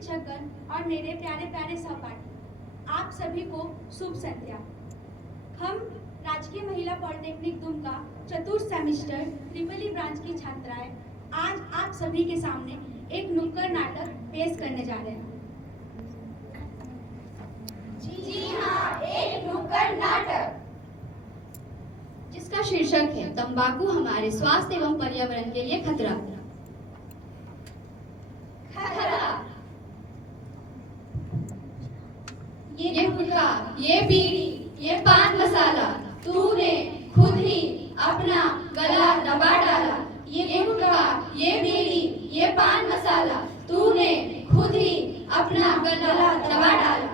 शिक्षकगण और मेरे प्यारे प्यारे सहपाठी, आप सभी को शुभ संध्या। हम राजकीय महिला पॉलिटेक्निक दुमका चतुर्थ सेमेस्टर ट्रिपल ई ब्रांच की छात्राएं आज आप सभी के सामने एक नुक्कड़ नाटक पेश करने जा रहे हैं। जी हाँ, एक नुक्कड़ नाटक जिसका शीर्षक है तंबाकू हमारे स्वास्थ्य एवं पर्यावरण के लिए खतरा। ये गुटखा, ये बीड़ी, ये पान मसाला तूने खुद ही अपना गला दबा डाला। ये गुटखा, ये बीड़ी, ये पान मसाला तूने खुद ही अपना गला दबा डाला।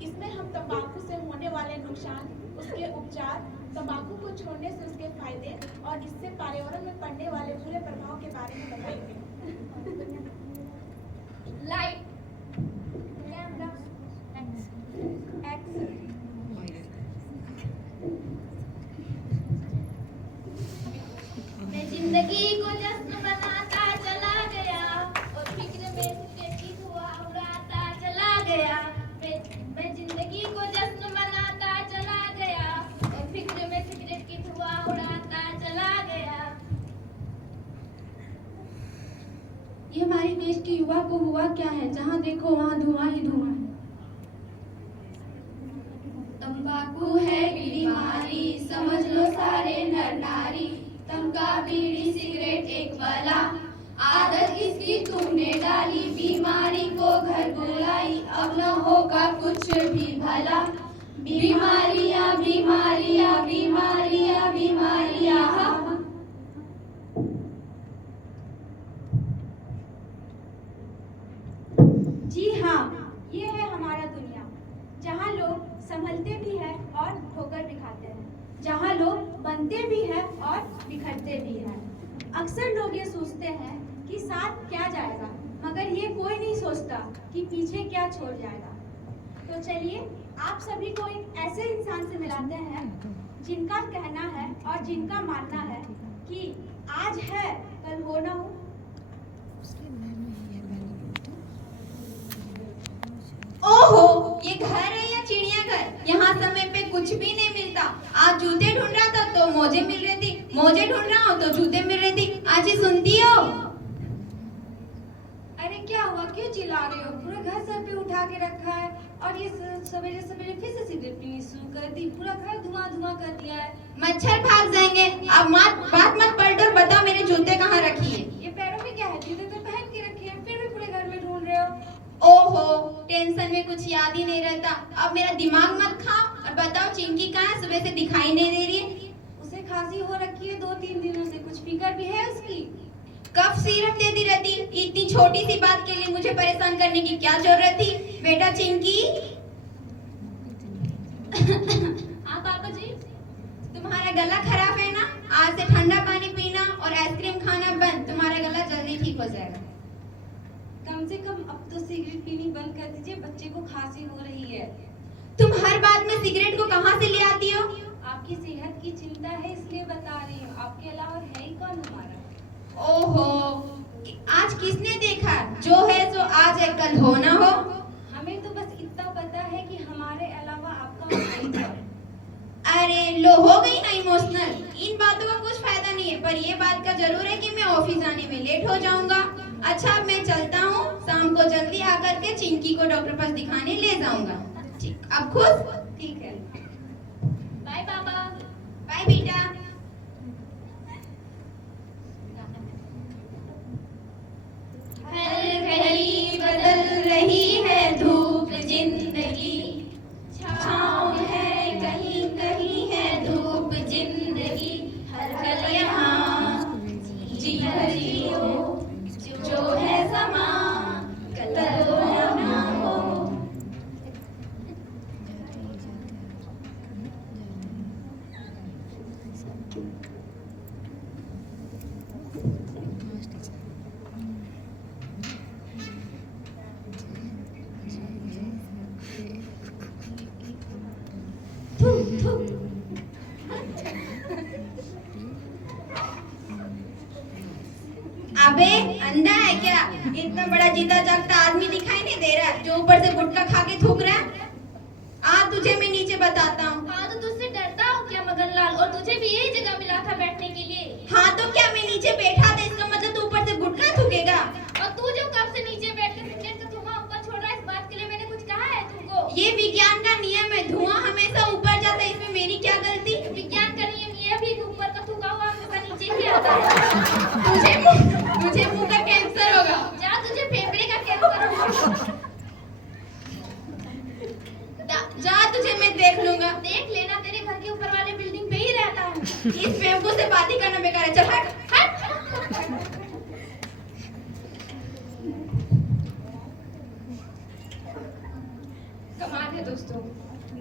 इसमें हम तंबाकू से होने वाले नुकसान, उसके उपचार, तंबाकू को छोड़ने से उसके फायदे और इससे पर्यावरण में पड़ने वाले बुरे प्रभाव के बारे में बताएंगे। Light, camera, action. मैं जिंदगी को जश्न बनाता चला गया और फिक्र में सिगरेट की धुआं उड़ाता चला गया। मैं जिंदगी को जश्न बनाता चला गया और फिक्र में सिगरेट की धुआं उड़ाता चला गया। ये हमारे देश के युवा को हुआ क्या है, जहाँ देखो वहाँ धुआं ही धुआं है। तंबाकू है बीमारी, समझ लो सारे नर नारी। तंबा बीड़ी सिगरेट एक बला, आदत इसकी तुमने डाली। बीमारी को घर बुलाई, अब न होगा कुछ भी भला। बीमारियां बीमारियां बीमारियां बीमारियां। जी हाँ, ये है हमारा दुनिया, जहाँ लोग संभलते भी हैं और ठोकर भी खाते हैं, जहाँ लोग बनते भी हैं और बिखरते भी हैं। अक्सर लोग ये सोचते हैं कि साथ क्या जाएगा, मगर ये कोई नहीं सोचता कि पीछे क्या छोड़ जाएगा। तो चलिए आप सभी को एक ऐसे इंसान से मिलाते हैं जिनका कहना है और जिनका मानना है कि आज है कल हो ना हो। ओहो, ये घर है या चिड़ियाघर? यहाँ समय पे कुछ भी नहीं मिलता। आज जूते ढूंढ रहा था तो मोजे मिल रही थी, मोजे ढूंढ रहा हूँ तो जूते मिल रही थी। आज ही सुनती हो? अरे क्या हुआ, क्यों चिल्ला रहे हो? पूरा घर सर पे उठा के रखा है और ये सवेरे सवेरे फिर से सिगरेट पीनी शुरू कर दी। पूरा घर धुआं धुआं कर दिया है। मच्छर भाग जाएंगे। अब बात मत पलटो और बताओ मेरे जूते कहाँ रखी है? ये पैरों में क्या है? जूते तो पहन के रखे हैं, फिर भी पूरे घर में ढूंढ रहे हो। ओहो, टेंशन में कुछ याद ही नहीं रहता। अब मेरा दिमाग मत खाओ और बताओ चिंकी कहाँ है? सुबह से दिखाई नहीं दे रही है। उसे खांसी हो रखी है 2-3 दिनों से, कुछ फिक्र भी है उसकी? कफ सिरप देती रहती। इतनी छोटी सी बात के लिए मुझे परेशान करने की क्या जरूरत थी? बेटा चिंकी। हाँ पापा जी। तुम्हारा गला खराब है ना? आज से ठंडा पानी पीना और आइसक्रीम खाना बंद। तुम्हारा गला जल्दी ठीक हो जाएगा। कम से कम अब तो सिगरेट पीनी बंद कर दीजिए, बच्चे को खांसी हो रही है। तुम हर बात में सिगरेट को कहाँ से ले आती हो? आपकी सेहत की चिंता है इसलिए बता रही हूँ, आपके अलावा है ही कौन हमारा। ओहो, आज किसने देखा? जो है सो आज है, कल हो ना हो। हमें तो बस इतना पता है कि हमारे अलावा आपका है ही कौन। अरे लो, हो गई ना इमोशनल। इन बातों का कुछ फायदा नहीं है, पर ये बात का जरूर है कि मैं ऑफिस जाने में लेट हो जाऊंगा। अच्छा, अब मैं चलता हूँ। शाम को जल्दी आकर के चिंकी को डॉक्टर पास दिखाने ले जाऊंगा। ठीक, अब खुश? ठीक है, बाय पापा। बाय बेटा। हर घड़ी बदल रही है धूप जिंदगी, छाँव है कहीं कहीं है धूप जिंदगी। हर पल यहाँ जियो जो है समा, कल हो ना हो। अब अबे अंधा है क्या? इतना बड़ा जीता जागता आदमी दिखाई नहीं दे रहा जो ऊपर से गुटखा खा के थूक रहा है? आ तुझे मैं नीचे बताता हूँ। हाँ तो तुझसे डरता हूँ क्या मदनलाल? और तुझे भी यही जगह मिला था बैठने के लिए। हाँ तो क्या मैं नीचे बैठा था इसका मतलब तू ऊपर से गुटखा थूकेगा? और तू जो कब से नीचे बैठ के सिगरेट का धुआं ऊपर छोड़ रहा है, इस बात के लिए मैंने कुछ कहा है तुमको? ये विज्ञान का नियम है, धुआं हमेशा ऊपर जाता है, इसमें मेरी क्या गलती? विज्ञान का नियम ये भी ऊपर का थूका हुआ हमेशा नीचे ही आता है। तुझे मुंह का कैंसर होगा। जा, तुझे फेफड़े का कैंसर होगा। जा तुझे मैं देख लूंगा। देख लेना, तेरे घर के ऊपर वाले बिल्डिंग पे ही रहता हूँ। इस बेवकूफ से बात ही करना बेकार है, चल हट। कमाल है दोस्तों,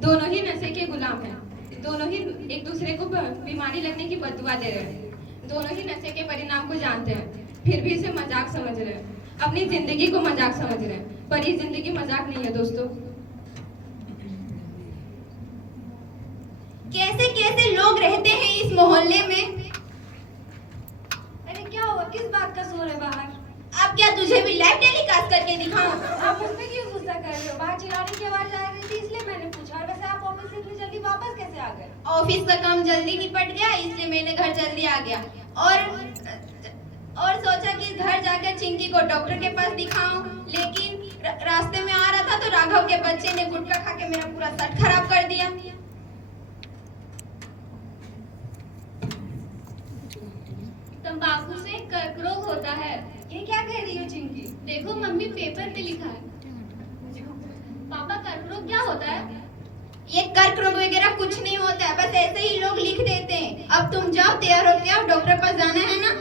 दोनों ही नशे के गुलाम हैं। दोनों ही एक दूसरे को बीमारी लगने की बददुआ दे रहे हैं। दोनों ही नशे के परिणाम को जानते हैं, फिर भी इसे मजाक समझ रहे हैं। अपनी जिंदगी को मजाक समझ रहे हैं, पर ये जिंदगी मजाक नहीं है दोस्तों। कैसे कैसे लोग रहते हैं इस मोहल्ले में। अरे क्या हुआ, किस बात का शोर है बाहर? अब क्या तुझे भी लाइव टेलीकास्ट करके दिखाऊं? आप उसमें क्यों गुस्सा कर रहे हो? बाहर चिल्लाने की आवाज आ रही थी इसलिए मैंने पूछा। और वैसे आप ऑफिस से इतनी जल्दी वापस कैसे आ गए? ऑफिस का काम जल्दी निपट गया इसलिए मैंने घर जल्दी आ गया और सोचा कि घर जाकर चिंकी को डॉक्टर के पास दिखाऊं, लेकिन रास्ते में आ रहा था तो राघव के बच्चे ने गुटखा खा के मेरा पूरा सर खराब कर दिया। तंबाकू से कर्क रोग होता है। ये क्या कह रही हो चिंकी? देखो मम्मी, पेपर पे लिखा है। पापा, कर्क रोग क्या होता है? ये कर्क रोग वगैरह कुछ नहीं होता है, बस ऐसे ही लोग लिख देते हैं। अब तुम जाओ, तैयार होके आओ, डॉक्टर पास जाना है ना?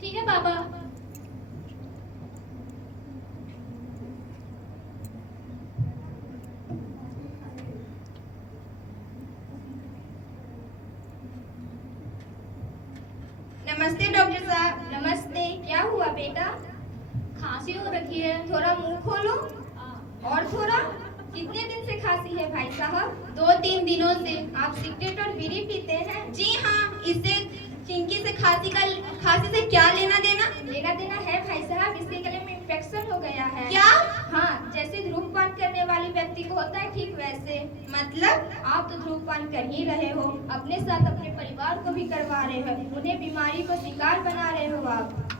ठीक है पापा। नमस्ते डॉक्टर साहब। नमस्ते, क्या हुआ बेटा? खांसी हो रखी है। थोड़ा मुंह खोलो और थोड़ा। कितने दिन से खांसी है भाई साहब? 2-3 दिनों से। आप सिगरेट और बीड़ी पीते हैं? जी हाँ, इससे चिंकी से खांसी से क्या लेना देना? लेना देना है भाई साहब, इसके गले में इन्फेक्शन हो गया है। क्या? हाँ, जैसे धूम्रपान करने वाले व्यक्ति को होता है ठीक वैसे। मतलब? आप तो धूम्रपान कर ही रहे हो, अपने साथ अपने परिवार को भी करवा रहे हो, उन्हें बीमारी को शिकार बना रहे हो आप।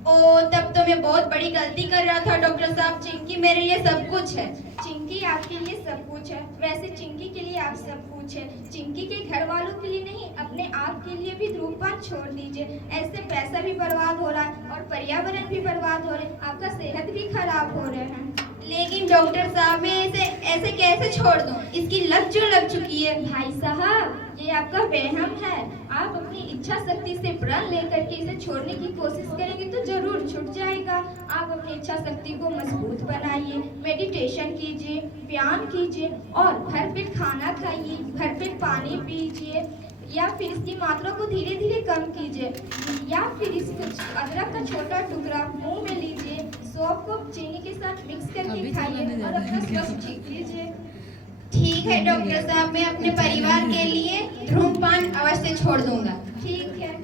ओ, तब तो मैं बहुत बड़ी गलती कर रहा था डॉक्टर साहब। चिंकी मेरे लिए सब कुछ है। चिंकी आपके लिए सब कुछ है, वैसे चिंकी के लिए आप सब कुछ है। चिंकी के घर वालों के लिए नहीं, अपने आप के लिए भी धूम्रपान छोड़ दीजिए। ऐसे पैसा भी बर्बाद हो रहा है और पर्यावरण भी बर्बाद हो रहे हैं, आपका सेहत भी खराब हो रहे हैं। लेकिन डॉक्टर साहब, मैं ऐसे कैसे छोड़ दूं? इसकी लत जो लग चुकी है। भाई साहब, ये आपका वहम है। आप अपनी इच्छा शक्ति से प्रण लेकर के इसे छोड़ने की कोशिश करेंगे तो जरूर छूट जाएगा। आप अपनी इच्छा शक्ति को मजबूत बनाइए, मेडिटेशन कीजिए, व्यायाम कीजिए और भरपेट खाना खाइए, भरपेट पानी पीजिए, या फिर इसकी मात्रा को धीरे धीरे कम कीजिए, या फिर इस अदरक का छोटा टुकड़ा मुंह में लीजिए, सौंफ को चीनी के साथ मिक्स करके खाइए और अपना स्वास्थ्य ठीक कीजिए। ठीक है डॉक्टर साहब, मैं अपने परिवार के लिए धूम्रपान अवश्य छोड़ दूंगा। ठीक है।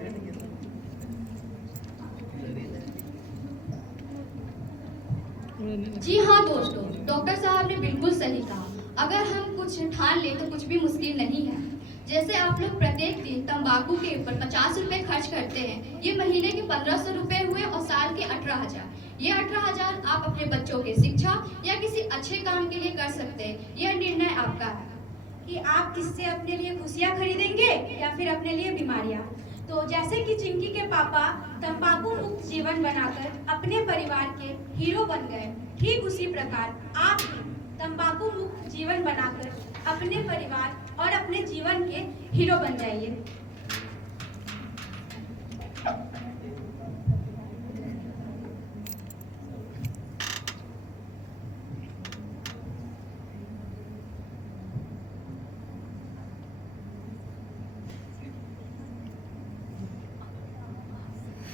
जी हाँ दोस्तों, डॉक्टर साहब ने बिल्कुल सही कहा। अगर हम कुछ ठान लें तो कुछ भी मुश्किल नहीं है। जैसे आप लोग प्रत्येक दिन तंबाकू के ऊपर 50 रुपए खर्च करते हैं, ये महीने के 1500 रुपए हुए और साल के 18,000। ये 18,000 आप अपने बच्चों के शिक्षा या किसी अच्छे काम के लिए कर सकते हैं। यह निर्णय आपका है कि आप इससे अपने लिए खुशियाँ खरीदेंगे या फिर अपने लिए बीमारियाँ। तो जैसे कि चिंकी के पापा तंबाकू मुक्त जीवन बनाकर अपने परिवार के हीरो बन गए, ठीक उसी प्रकार आप भी तंबाकू मुक्त जीवन बनाकर अपने परिवार और अपने जीवन के हीरो बन जाइए।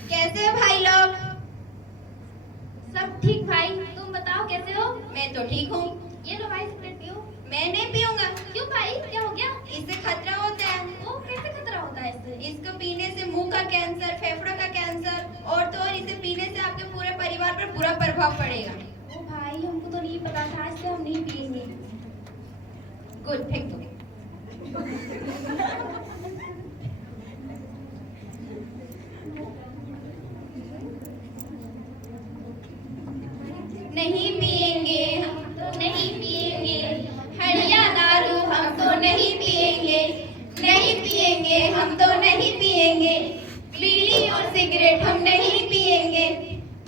कैसे हो भाई लोग? सब ठीक भाई, तुम बताओ कैसे हो? मैं तो ठीक हूँ। ये लो भाई, सिगरेट पियो। मैं नहीं पीऊंगा। क्यों भाई, क्या हो गया? इससे खतरा होता है। वो कैसे खतरा होता है इससे? इसको पीने से मुंह का कैंसर, फेफड़ों का कैंसर और तो और इसे पीने से पर बुरा प्रभाव पड़ेगा। ओ भाई, हमको तो नहीं पता था, इससे हम नहीं पिएंगे। गुड, फेंक दो। नहीं पिएंगे, हम तो नहीं पिएंगे, हड़िया दारू हम तो नहीं पिएंगे, नहीं पिएंगे, हम तो नहीं पिएंगे, बीड़ी और सिगरेट हम नहीं पिएंगे,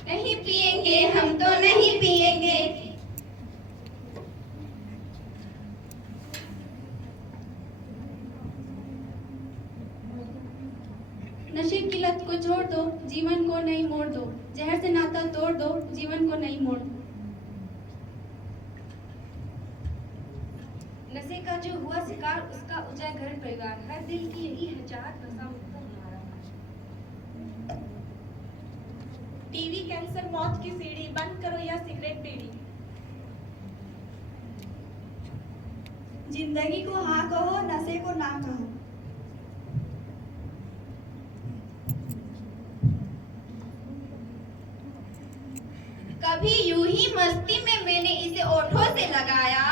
नहीं पिएंगे, हम तो नहीं पिएंगे। नशे की लत को छोड़ दो, जीवन को नहीं मोड़ दो, जहर से नाता तोड़ दो, जीवन को नहीं मोड़ दो। नशे का जो हुआ शिकार उसका उजाय घर परिवार, हर दिल की यही है चाहत नशा मुक्त हमारा। टीवी, कैंसर, मौत की सीढ़ी, बंद करो या सिगरेट बीड़ी। जिंदगी को हाँ कहो, नशे को ना कहो। कभी यूं ही मस्ती में मैंने इसे ओठों से लगाया,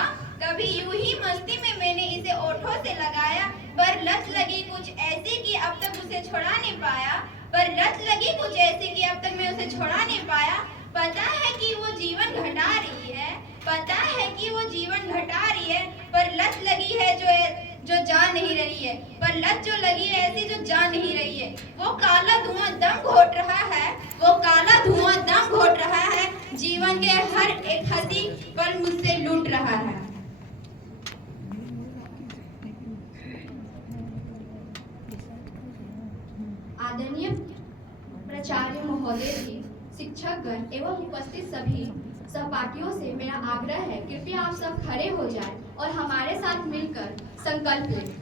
कभी यूं ही मस्ती में मैंने इसे ओठों से लगाया, पर लत लगी कुछ ऐसी कि अब तक उसे छोड़ा नहीं पाया, पर लत लगी कुछ ऐसी कि अब तक मैं उसे छोड़ा नहीं पाया। पता है कि वो जीवन घटा रही है, पता है कि वो जीवन घटा रही है, पर लत लगी है जो जा नहीं रही है, पर लत जो लगी है ऐसी जो जा नहीं रही है। वो काला धुआं दम घोट रहा है, वो काला धुआं दम घोट रहा है, जीवन के हर एक हंसी पल मुझसे लूट रहा है। आदरणीय प्राचार्य महोदय जी, शिक्षकगण एवं उपस्थित सभी सहपाठियों से मेरा आग्रह है, कृपया आप सब खड़े हो जाएं और हमारे साथ मिलकर संकल्प लें।